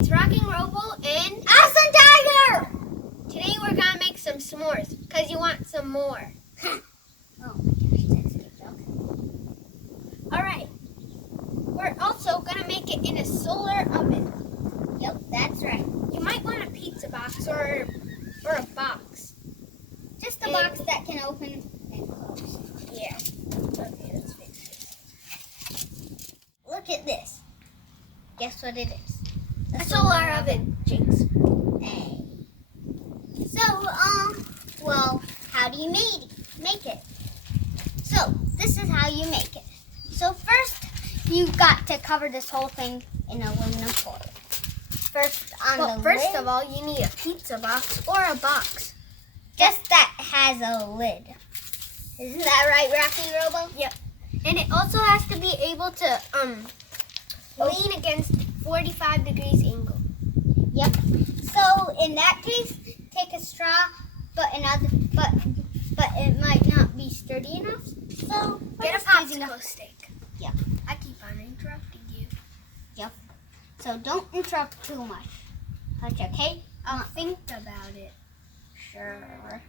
It's Rocking Robo and Awesome Tiger! Today we're gonna make some s'mores, because you want some more. Oh my gosh, that's a good joke. Alright. We're also gonna make it in a solar oven. Yep, that's right. You might want a pizza box or a box. Just a box that can open and close. Yeah. Okay, let's fix it. Look at this. Guess what it is? A solar oven, Jinx. Hey. So, well, how do you make it? So, this is how you make it. So first, you've got to cover this whole thing in aluminum foil. First First of all, you need a pizza box or a box. Just that has a lid. Isn't that right, Rocky Robo? Yep. And it also has to be able to lean against 45 degrees angle. Yep. So in that case, take a straw, but it might not be sturdy enough. So Get a popsicle stick. Yep. I keep on interrupting you. Yep. So don't interrupt too much. That's okay? I'll think about it. Sure.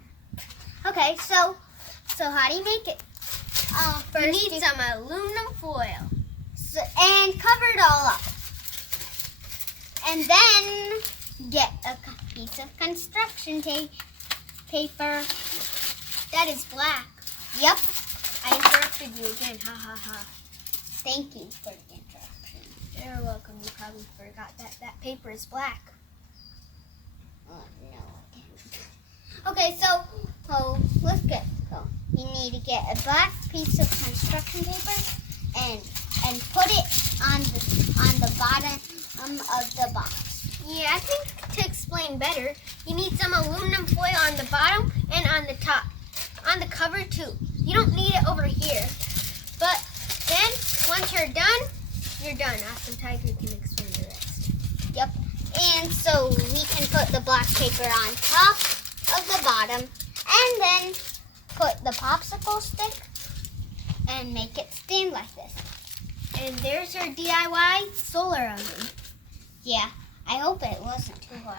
Okay, so how do you make it? First, you need some aluminum foil. And cover it all up. And then get a piece of construction paper. That is black. Yep. I interrupted you again. Ha ha ha. Thank you for the interruption. You're welcome. You probably forgot that paper is black. Oh no. Okay, so let's get go. You need to get a black piece of construction paper and put it on the bottom of the box. Yeah, I think to explain better, you need some aluminum foil on the bottom and on the top. On the cover too. You don't need it over here. But then, once you're done, you're done. Awesome Tiger can explain the rest. Yep. And so we can put the black paper on top of the bottom and then put the popsicle stick and make it stand like this. And there's your DIY solar oven. Yeah, I hope it wasn't too hard.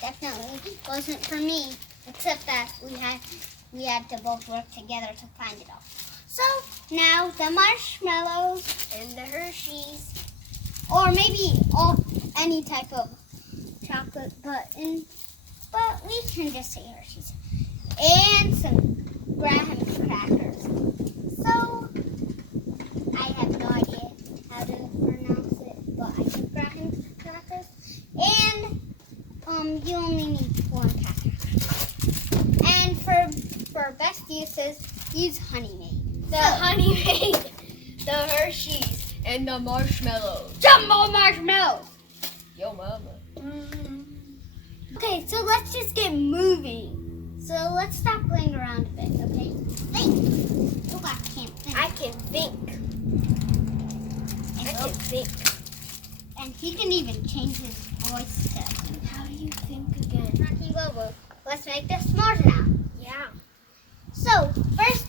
Definitely wasn't for me, except that we had to both work together to find it all. So now the marshmallows And the Hershey's. or maybe any type of chocolate, but we can just say Hershey's. And some graham crackers. So I have no idea how to pronounce it, but I think graham crackers. And you only need one cracker. And for best uses, use Honey Maid. The Honey Maid, the Hershey's, and the marshmallows. Jumbo marshmallows. Yo, mama. Okay, so let's just get moving. So let's stop playing around a bit, okay? Think. Oh, I can't think. I can think. I can think. And he can even change his voice to. How do you think again? Rocky Lobo. Let's make the s'mores now. Yeah. So first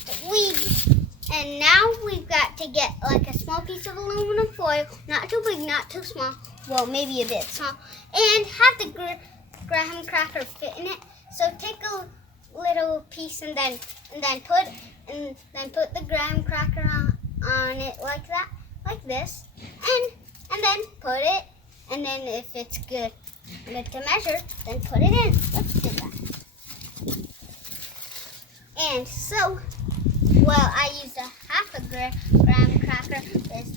and now we've got to get like a small piece of aluminum foil, not too big, not too small. Well, maybe a bit small, and have the graham cracker fit in it. So take a little piece and then put the graham cracker on it like that, like this, and then put it, and then if it's good to measure, then put it in. Let's do that. And so, well, I used a half a graham cracker. This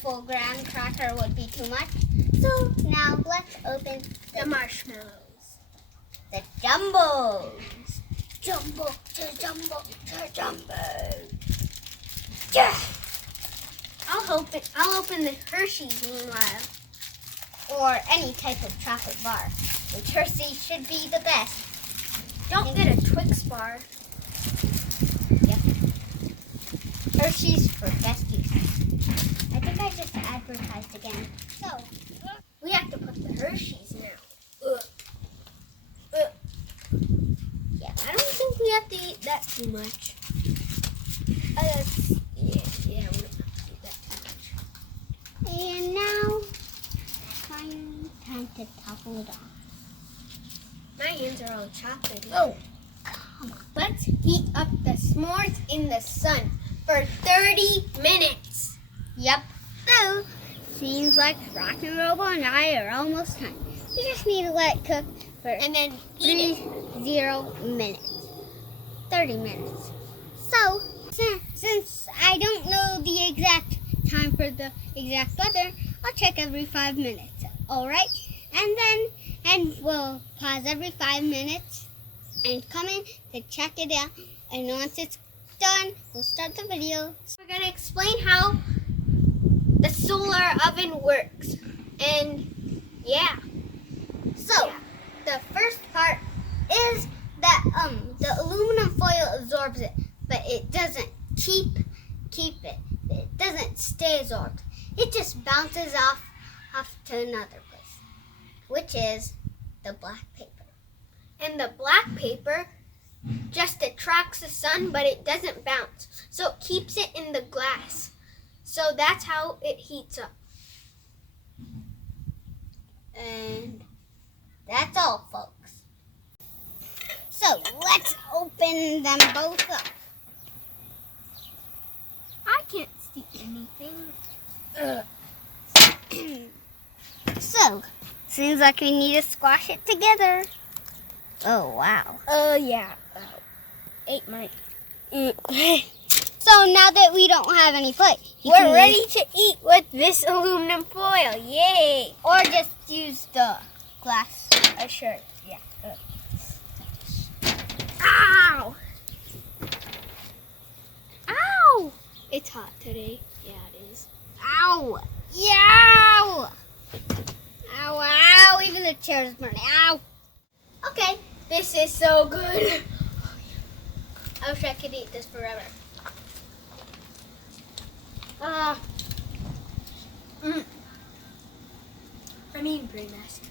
full graham cracker would be too much. So now let's open The marshmallows. the jumbos. Jumbo to jumbo to jumbo. Yeah. I'll open the Hershey's meanwhile. Or any type of chocolate bar, which Hershey's should be the best. Don't get a Twix bar. Yep. Hershey's for best uses. I think I just advertised again. So, We have to put the Hershey's now. yeah. I don't think we have to eat that too much. We don't have to eat that too much. And now, time to I'll hold on. My hands are all chocolatey. Oh. Let's heat up the s'mores in the sun for 30 minutes. Yep. So, seems like Rock and Robo and I are almost done. We just need to let it cook for And then eat it. 30 minutes. 30 minutes. So, since I don't know the exact time for the exact weather, I'll check every 5 minutes. Alright? And we'll pause every 5 minutes and come in to check it out. And once it's done, we'll start the video. We're going to explain how the solar oven works. And yeah. So, the first part is that the aluminum foil absorbs it, but it doesn't keep it. It doesn't stay absorbed. It just bounces off to another place, which is the black paper. And the black paper just attracts the sun, but it doesn't bounce. So it keeps it in the glass. So that's how it heats up. And that's all, folks. So, let's open them both up. I can't see anything. So, seems like we need to squash it together. Oh, wow. Yeah. Ate my. So, now that we don't have any plate, We're ready to eat with this aluminum foil. Yay! Or just use the glass. Sure. Yeah. Ow! Ow! It's hot today. Yeah, it is. Ow! Yow! Ow, ow! Even the chair's burning. Ow! Okay, this is so good. I wish I could eat this forever. I mean, brain mask.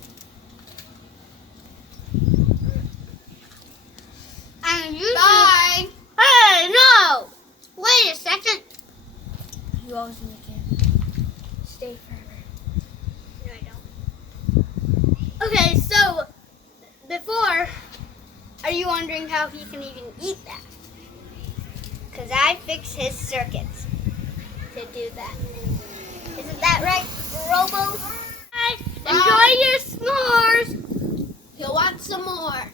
And you Bye. Hey, no! Wait a second. You always need to stay forever. No, I don't. Okay, so before, are you wondering how he can even eat that? Because I fixed his circuits To do that. Isn't that right, Robo? Enjoy your s'mores. He'll want some more.